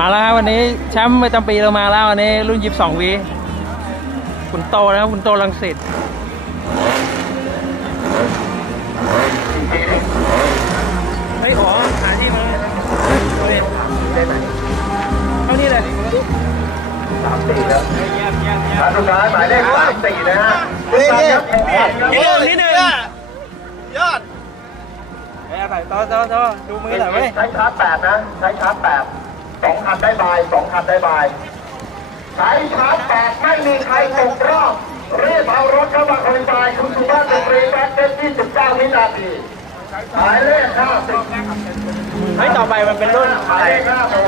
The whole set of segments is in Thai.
มาแล้วครับวันนี้แชมป์ประจำปีเรามาแล้วอันนี้รุ่นยิบสองวี คุณโตนะครับคุณโตลังสิตเฮ้ยขอหาที่มาโอเคได้ไหมเท่านี้เลยสามสี่แล้วถ้าสุดท้ายหมายเลขสามสี่นะฮะเกมนิดนยงต่อต่อต่อดูมือหน่อยไหมใช้ชาร์จแปดนะ ใช้ชาร์จแปดสองคันได้บายสองคันได้บายใช้ชาร์จแปดไม่มีใครตกรอบเรียบเอารถเข้ามาคนตายคุณสุภาพสตรีแบตเต็มที่สิบเก้าวินาทีหมายเลขห้าสิบให้ต่อไปมันเป็นรุ่นหมายเลขห้าสิบ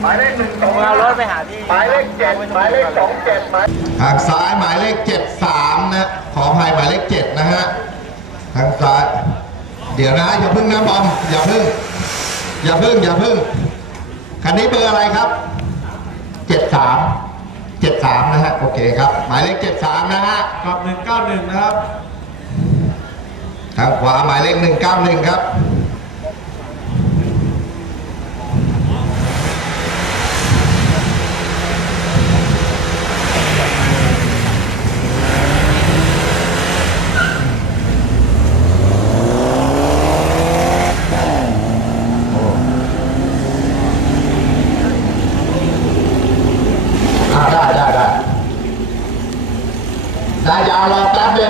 หมายเลขหนึ่งสองเอารถไปหาที่หมายเลขเจ็ดหมายเลขสองเจ็ดหายักซ้ายหมายเลขเจ็ดสามนะขออภัยหมายเลขเจ็ดนะฮะทางซ้ายเดี๋ยวนะอย่าพึ่งนะบอม อย่าพึ่งอย่าพึ่ง อย่าพึ่ง คันนี้เบอร์อะไรครับเจ็ดสามเจ็ดสามนะฮะโอเคครับ หมายเลขเจ็ดสามนะฮะกับหนึ่งเก้าหนึ่งนะครับทางขวาหมายเลขหนึ่งเก้าหนึ่งครับ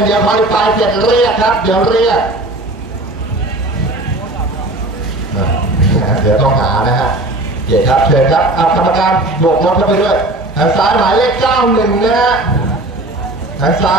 ดี๋ยวพอไปเสร็จเรียกครับ เดี๋ยวเรียกเดี๋ยวต้องหานะฮะเดี๋ยวครับเชิญครับอากรรมการบวกลบเข้าไปด้วยทางซ้ายหมายเลขเก้าหนึ่งนะฮะทางซ้าย